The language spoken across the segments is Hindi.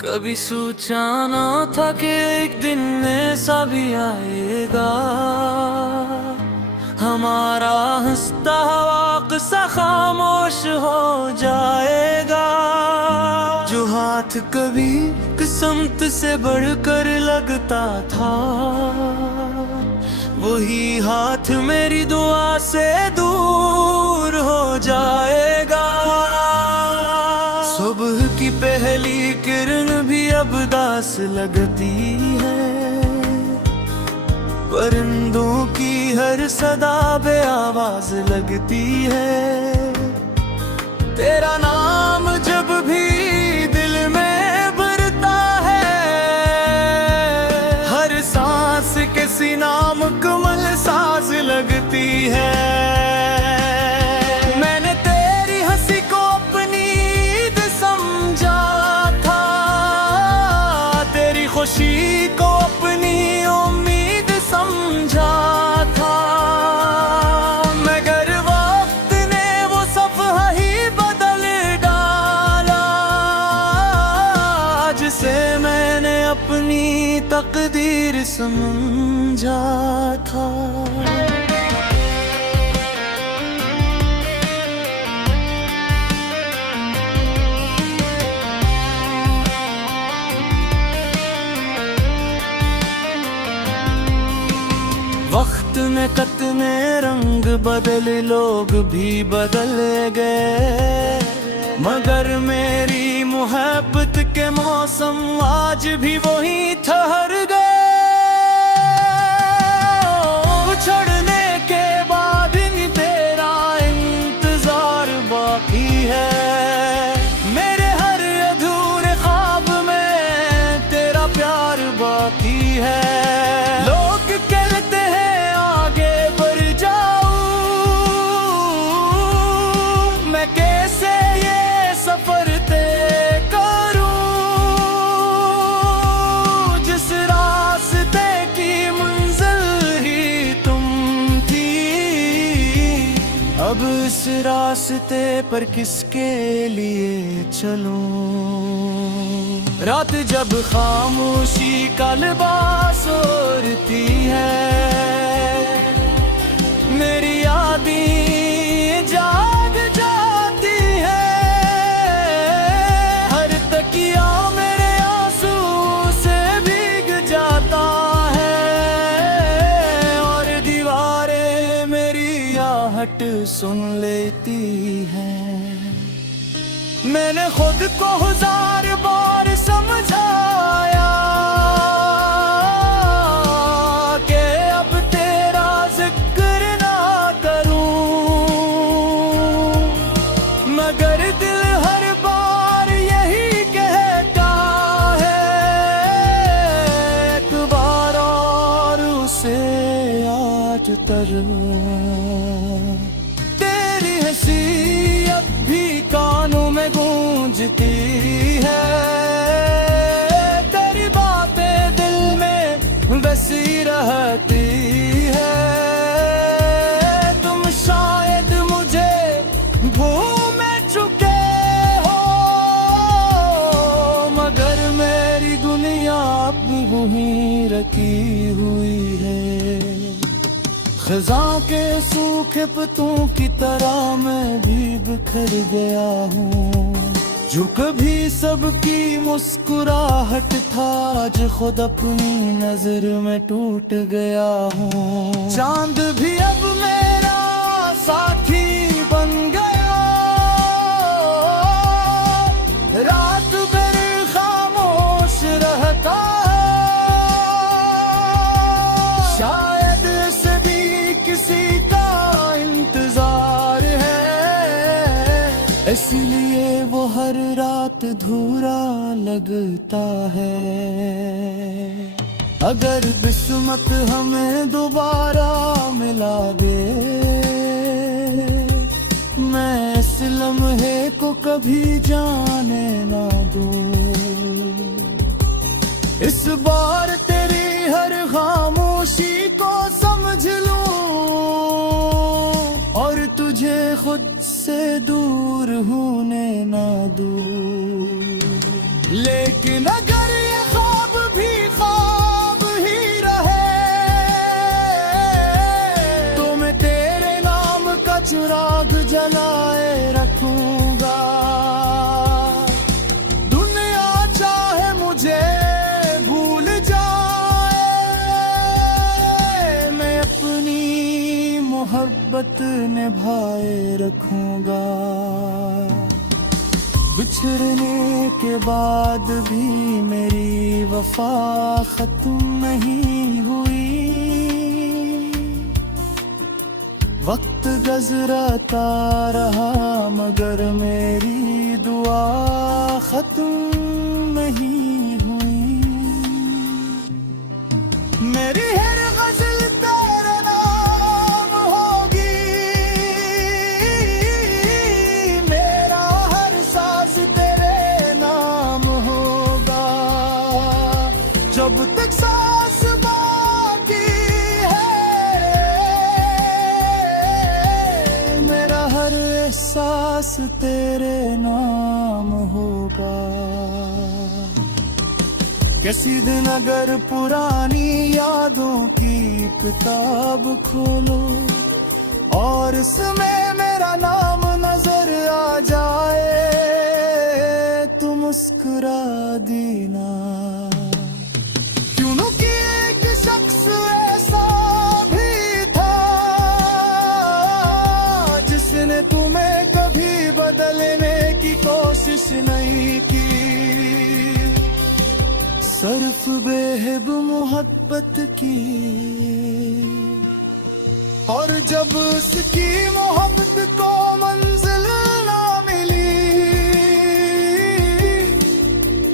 कभी सोचा ना था कि एक दिन ऐसा भी आएगा, हमारा हंसता हुआ किस्सा खामोश हो जाएगा। जो हाथ कभी किस्मत से बढ़कर लगता था, वही हाथ मेरी दुआ से दूर हो जाएगा। सुबह की पहली किरण भी अब दास लगती है, परिंदों की हर सदा बे आवाज लगती है। तेरा नाम जब भी दिल में भरता है, हर सांस किसी नाम कमल साज लगती है। मैंने तेरी हंसी को अपनी ईद समझा था, तेरी खुशी को अपनी उम्मीद समझा था। मगर वक्त ने वो सफ़ा ही बदल डाला, जिसे मैंने अपनी तकदीर समझा था। वक्त ने कितने रंग बदले, लोग भी बदल गए, मगर मेरी मोहब्बत के मौसम आज भी वही ठहर गए। छोड़ने के बाद भी तेरा इंतजार बाकी है, मेरे हर अधूरे ख्वाब में तेरा प्यार बाकी है। लोग कहते हैं आगे बढ़ जाऊं, मैं कैसे ये सफर तय करूं, जिस रास्ते की मंजिल ही तुम थी। अब इस रास्ते पर किसके लिए चलूं। रात जब खामोशी का लिबास ओढ़ती है, मेरी यादें जाग जाती है। हर तकिया मेरे आंसू से भीग जाता है, और दीवारें मेरी आहट सुन लेती हैं। मैंने खुद को हजार बार समझाया कि अब तेरा जिक्र ना करूं, मगर दिल हर बार यही कहता है, एक बार और उसे आज तेरी हंसी अब भी कानों में गूंजती है, तेरी बातें दिल में बसी रहती है। तुम शायद मुझे भूल चुके हो, मगर मेरी दुनिया अब वहीं रखी हुई है। खज़ां के सूखे पत्तों की तरह मैं भी बिखर गया हूँ, जो कभी सबकी मुस्कुराहट था आज खुद अपनी नजर में टूट गया हूँ। चांद भी अब मेरा साथी बन गया, रात भर खामोश रहता शायद से भी किसी का इंतजार है, इसलिए वो हर रात अधूरा लगता है। अगर किस्मत हमें दोबारा मिला दे, मैं इस लम्हे को कभी जाने ना दूं। इस बार तेरी हर खामोशी को समझ लूं, और तुझे खुद से दूर होने ना दूं। लेकिन अगर ये ख्वाब भी ख्वाब ही रहे तो मैं तेरे नाम का चिराग जलाए रखूंगा। दुनिया चाहे मुझे भूल जाए, मैं अपनी मोहब्बत निभाए रखूंगा। बिछड़ने के बाद भी मेरी वफा खत्म नहीं हुई। वक्त गुजरता रहा मगर मेरी दुआ खत्म नहीं हुई। मेरी हर गजल तेरे नाम होगी, मेरा हर सांस तेरे नाम होगा। जब तक सांस बाकी है मेरा हर एहसास तेरे नाम होगा। किसी दिन अगर पुरानी यादों की किताब खोलो और इसमें मेरा नाम नजर आ जाए तो मुस्कुरा देना। क्यों कि एक शख्स ऐसा भी था जिसने तुम्हें कभी बदलने की कोशिश नहीं की। सर्फ बेहब मोहब्बत की और जब उसकी मोहब्बत को मंजिल ना मिली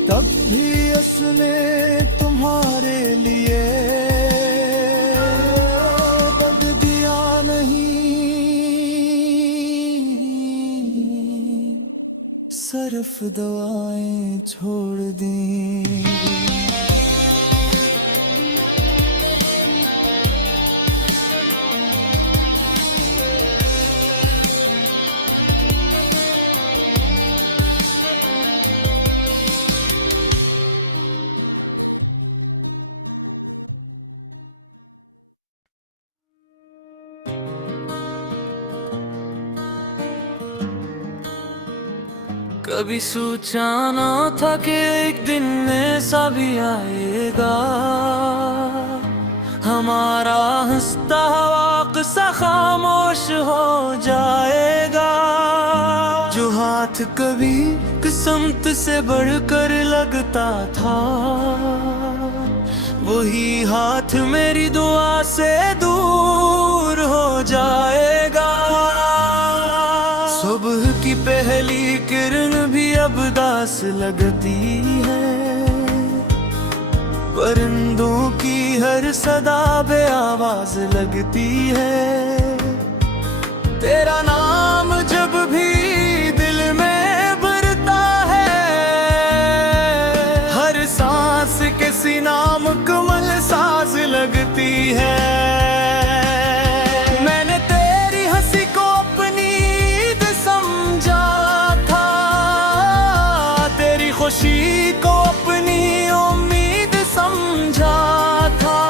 तब भी उसने तुम्हारे लिए दग दिया नहीं, सिर्फ दुआएं छोड़ दी। कभी सोचा ना था कि एक दिन ऐसा भी आएगा, हमारा हंसता हुआ किस्सा खामोश हो जाएगा। जो हाथ कभी किस्मत से बढ़कर लगता था वही हाथ मेरी दुआ से दूर हो जाएगा। सुबह की पहली किरण भी अब दास लगती है, परिंदों की हर सदा बे आवाज लगती है। तेरा नाम जब भी दिल में भरता है हर सांस किसी नाम कमल साज लगती है। खुशी को अपनी उम्मीद समझा था,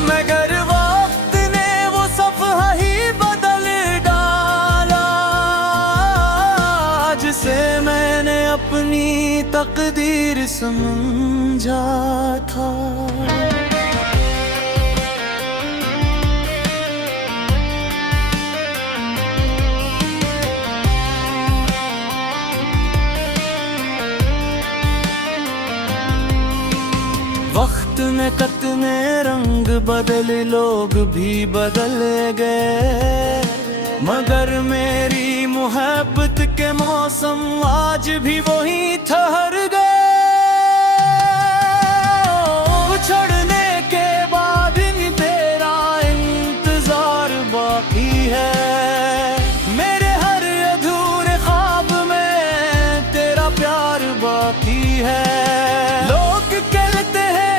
मगर वक्त ने वो सफ़ा ही बदल डाला जिसे मैंने अपनी तकदीर समझा था। वक्त में कितने रंग बदले, लोग भी बदल गए, मगर मेरी मोहब्बत के मौसम आज भी वही ठहर गए। छोड़ने के बाद भी तेरा इंतजार बाकी है, मेरे हर अधूरे ख्वाब में तेरा प्यार बाकी है। लोग कहते हैं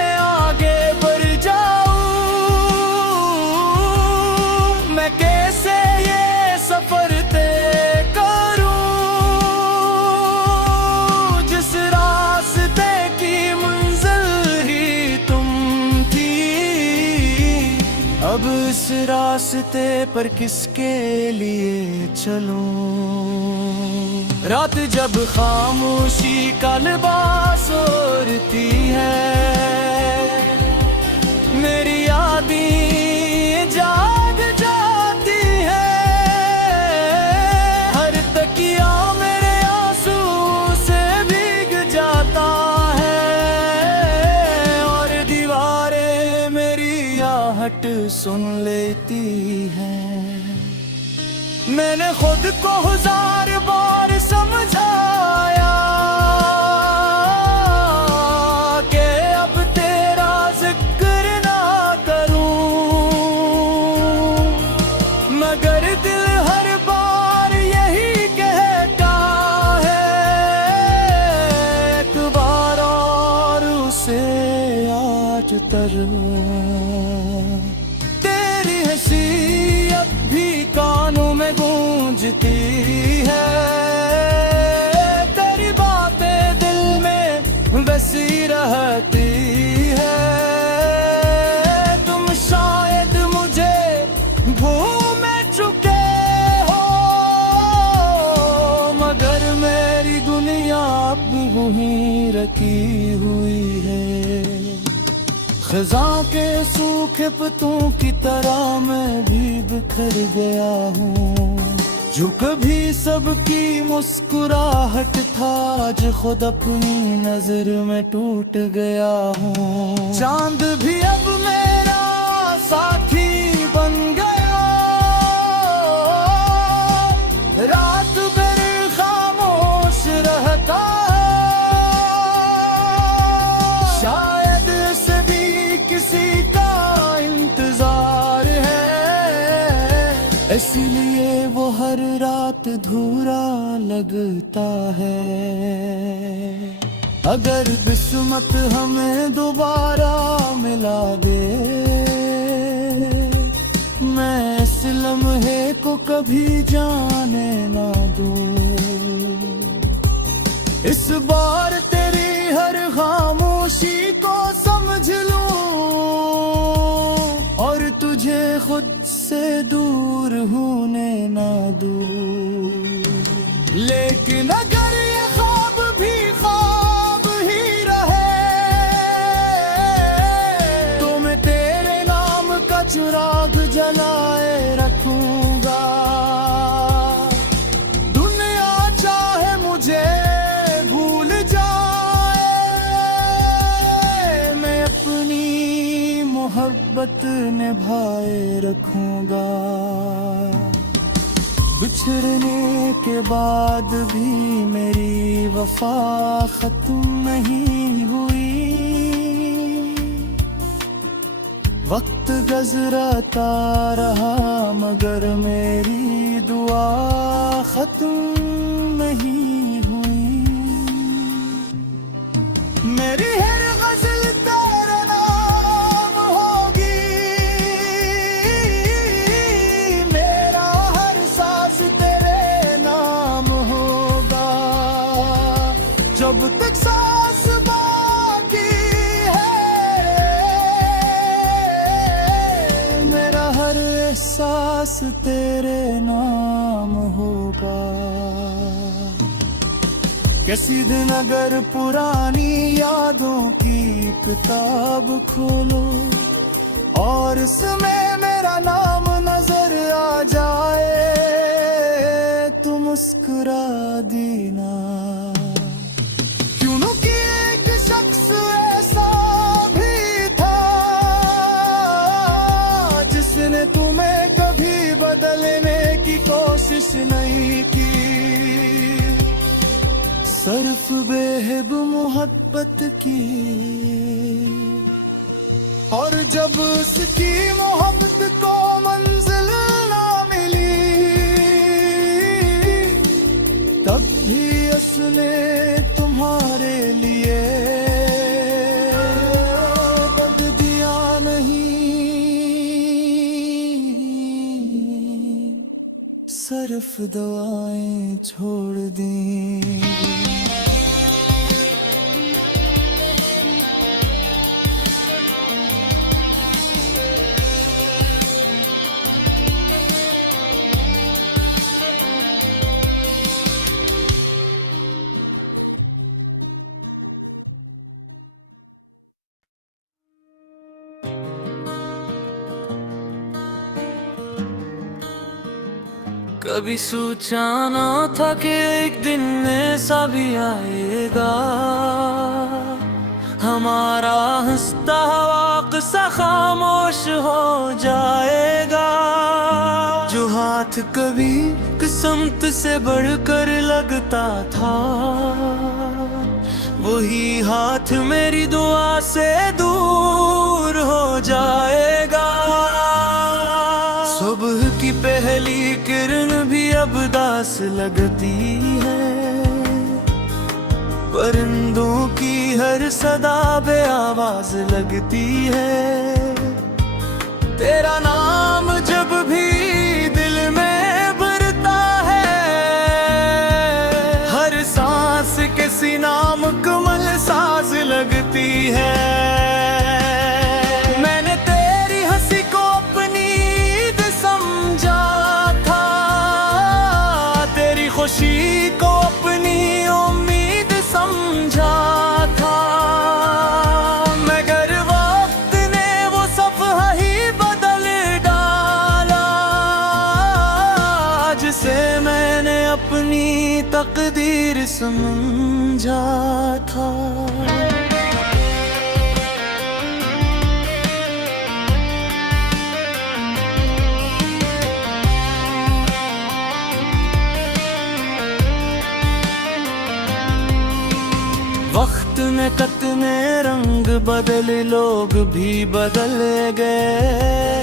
सफर तय करूं जिस रास्ते पर किसके लिए चलूं? रात जब खामोशी का लिबास ओढ़ती है, मेरी यादें जाग जाती है। हर तकिया मेरे आंसू से भीग जाता है, और दीवारें मेरी आहट सुन लेती हैं। मैंने खुद को 1000 बार समझाया कि अब तेरा जिक्र ना करूं, मगर दिल हर बार यही कहता है, एक बार और उसे आज तरह। तेरी हंसी अब भी कानों में गूंजती है, तेरी बातें दिल में बसी रहती है। तुम शायद मुझे भूल चुके हो, मगर मेरी दुनिया अब वहीं रखी हुई है। खज़ां के सूखे पत्तों की तरह मैं भी बिखर गया हूँ, जो कभी सबकी मुस्कुराहट था, आज खुद अपनी नजर में टूट गया हूँ। चांद भी अब मेरा साथी बन गया, रात भर खामोश रहता है, शायद सभी किसी का इंतजार है, इसलिए वो हर रात अधूरा लगता है। अगर किस्मत हमें दोबारा मिला दे, मैं इस लम्हे को कभी जाने ना दूं। इस बार तेरी हर खामोशी को समझ लूं, और तुझे खुद से दूर होने ना दूं। लेकिन अगर ये ख्वाब भी ख्वाब ही रहे, तो मैं तेरे नाम का चिराग जलाए रखूंगा। दुनिया चाहे मुझे भूल जाए, मैं अपनी मोहब्बत निभाए रखूंगा। बिछड़ने के बाद भी मेरी वफा खत्म नहीं हुई, वक्त गुजरता रहा मगर मेरी दुआ खत्म नहीं हुई। मेरी हर गजल तेरा नाम होगी, मेरा हर सांस तेरे नाम होगा। जब तक सांस बाकी है, मेरा हर एहसास तेरे नाम होगा। किसी दिन अगर पुरानी यादों की किताब खोलो, और इसमें मेरा नाम नजर आ जाए, तो मुस्कुरा देना। क्यों कि एक शख्स ऐसा भी था, जिसने तुम्हें कभी बदलने की कोशिश नहीं की। सिर्फ बेहद मोहब्बत की, और जब उसकी मोहब्बत को मंजिल ना मिली, तब भी उसने तुम्हारे लिए बद दिया नहीं, सिर्फ दुआएं छोड़ दी। कभी सोचा ना था कि एक दिन ऐसा भी आएगा, हमारा हंसता हुआ किस्सा खामोश हो जाएगा। जो हाथ कभी किस्मत से बढ़कर लगता था, वही हाथ मेरी दुआ से दूर हो जाएगा। सुबह की पहली किरण भी अब दास लगती है, परिंदों की हर सदा बे आवाज लगती है। तेरा नाम जब भी दिल में भरता है, हर सांस किसी नाम कमल साज लगती है। मैंने तेरी हंसी को अपनी ईद समझा था, तेरी खुशी को अपनी उम्मीद समझा था, मगर वक्त ने वो सफ़ा ही बदल डाला, जिसे मैंने अपनी तकदीर समझा था। वक्त ने कितने रंग बदले, लोग भी बदल गए,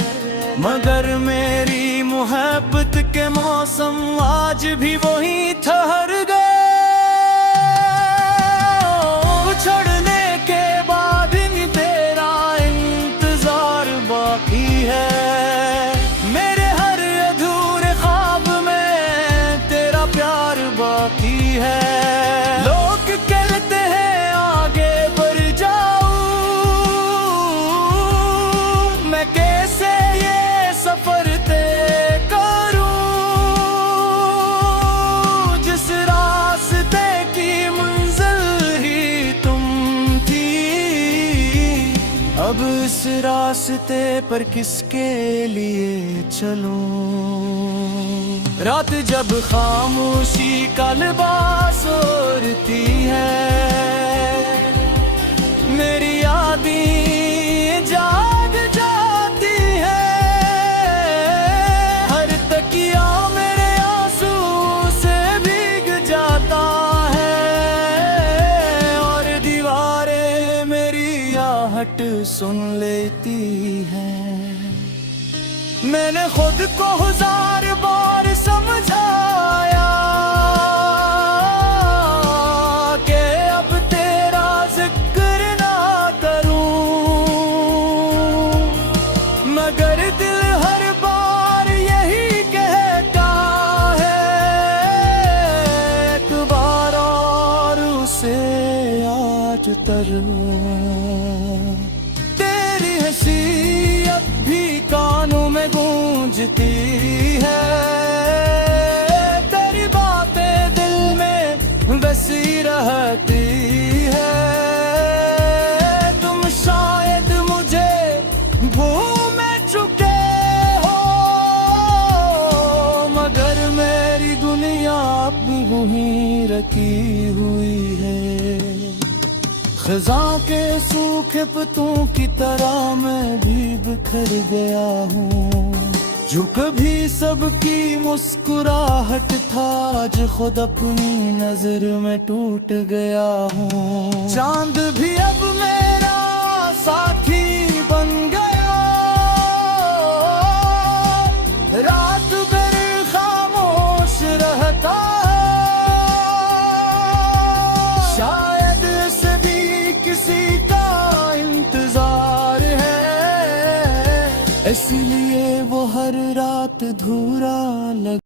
मगर मेरी मोहब्बत के मौसम आज भी वही ठहर गए। छोड़ने के बाद भी तेरा इंतजार बाकी है, मेरे हर अधूरे ख्वाब में तेरा प्यार बाकी है। लोग कहते हैं आगे बढ़ जाऊं, मैं कैसे ये सफर तय करूं, जिस रास्ते की मंजिल ही तुम थी, अब इस रास्ते पर किसके लिए चलूं। रात जब खामोशी का लिबास ओढ़ती है, मेरी यादें जाग जाती है, हर तकिया मेरे आंसू से भीग जाता है, और दीवारें मेरी आहट सुन लेती हैं। मैंने खुद को हजार बार समझाया कि अब तेरा जिक्र ना करूं, मगर दिल हर बार यही कहता है, एक बार और उसे आज तरूं। तेरी हैसियत भी कानों में गूंजती है, तेरी बातें दिल में बसी रहती है। तुम शायद मुझे भूल चुके हो, मगर मेरी दुनिया अब वहीं रखी हुई है। खज़ां के सूखे पत्तों की तरह मैं भी बिखर गया हूँ, जो कभी सबकी मुस्कुराहट था, आज खुद अपनी नजर में टूट गया हूँ। चांद भी अब मेरा साथी बन गया, रात भर खामोश रहता है, शायद सभी किसी का इंतजार है, इसलिए वो हर रात धूरा लग